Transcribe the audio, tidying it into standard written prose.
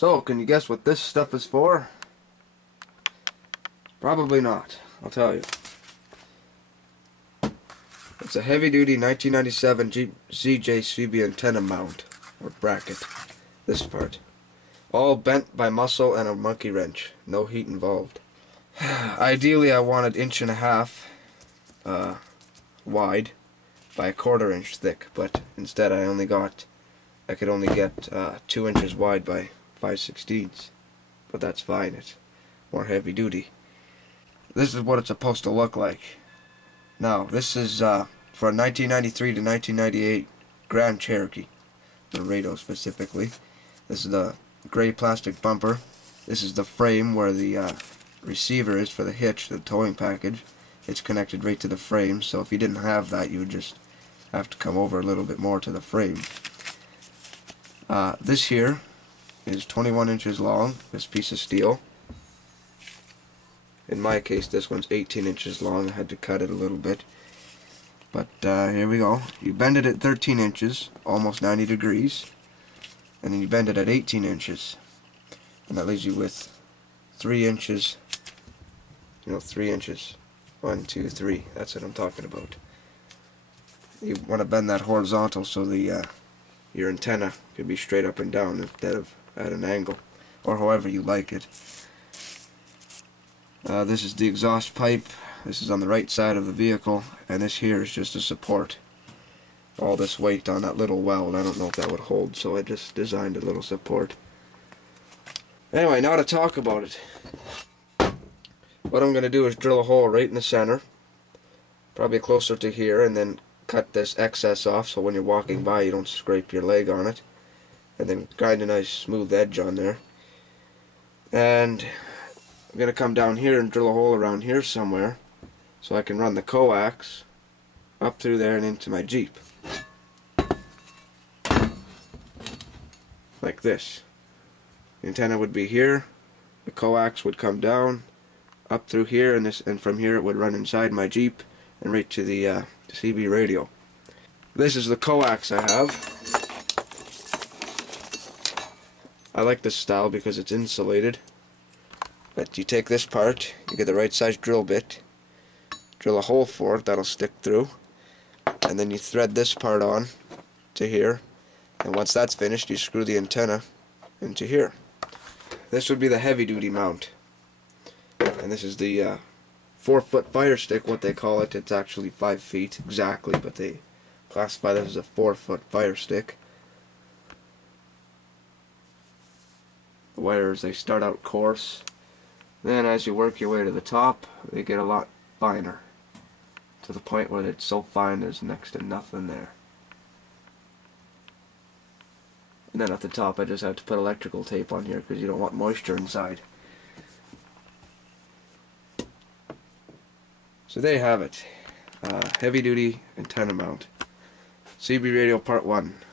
So, can you guess what this stuff is for? Probably not. I'll tell you. It's a heavy-duty 1997 ZEDJAY CB antenna mount, or bracket. This part. All bent by muscle and a monkey wrench. No heat involved. Ideally, I wanted 1.5 inches wide by 1/4 inch thick, but instead I could only get 2 inches wide by 5/16. But that's fine. It's more heavy-duty. This is what it's supposed to look like. Now, this is for a 1993 to 1998 Grand Cherokee, Laredo specifically. This is the gray plastic bumper. This is the frame where the receiver is for the hitch, the towing package. It's connected right to the frame, so if you didn't have that, you would just have to come over a little bit more to the frame. This here is 21 inches long, this piece of steel. In my case, this one's 18 inches long. I had to cut it a little bit. But here we go. You bend it at 13 inches, almost 90 degrees. And then you bend it at 18 inches. And that leaves you with 3 inches. 3 inches. 1, 2, 3. That's what I'm talking about. You want to bend that horizontal so the your antenna could be straight up and down instead of at an angle. Or however you like it. This is the exhaust pipe. This is on the right side of the vehicle, and this here is just a support. All this weight on that little weld, I don't know if that would hold, so I just designed a little support. Anyway, now to talk about it. What I'm going to do is drill a hole right in the center, probably closer to here, and then cut this excess off so when you're walking by you don't scrape your leg on it. And then grind a nice smooth edge on there. And I'm going to come down here and drill a hole around here somewhere so I can run the coax up through there and into my Jeep. Like this. The antenna would be here, the coax would come down, up through here, and from here it would run inside my Jeep and right to the CB radio. This is the coax I have. I like this style because it's insulated. But you take this part, you get the right size drill bit, drill a hole for it that'll stick through, and then you thread this part on to here, and once that's finished you screw the antenna into here. This would be the heavy duty mount, and this is the 4-foot fire stick, what they call it. It's actually 5 feet exactly, but they classify this as a 4-foot fire stick. The wires, they start out coarse. Then as you work your way to the top, they get a lot finer, to the point where it's so fine there's next to nothing there. And then at the top I just had to put electrical tape on here because you don't want moisture inside. So there you have it. Heavy duty antenna mount. CB radio part 1.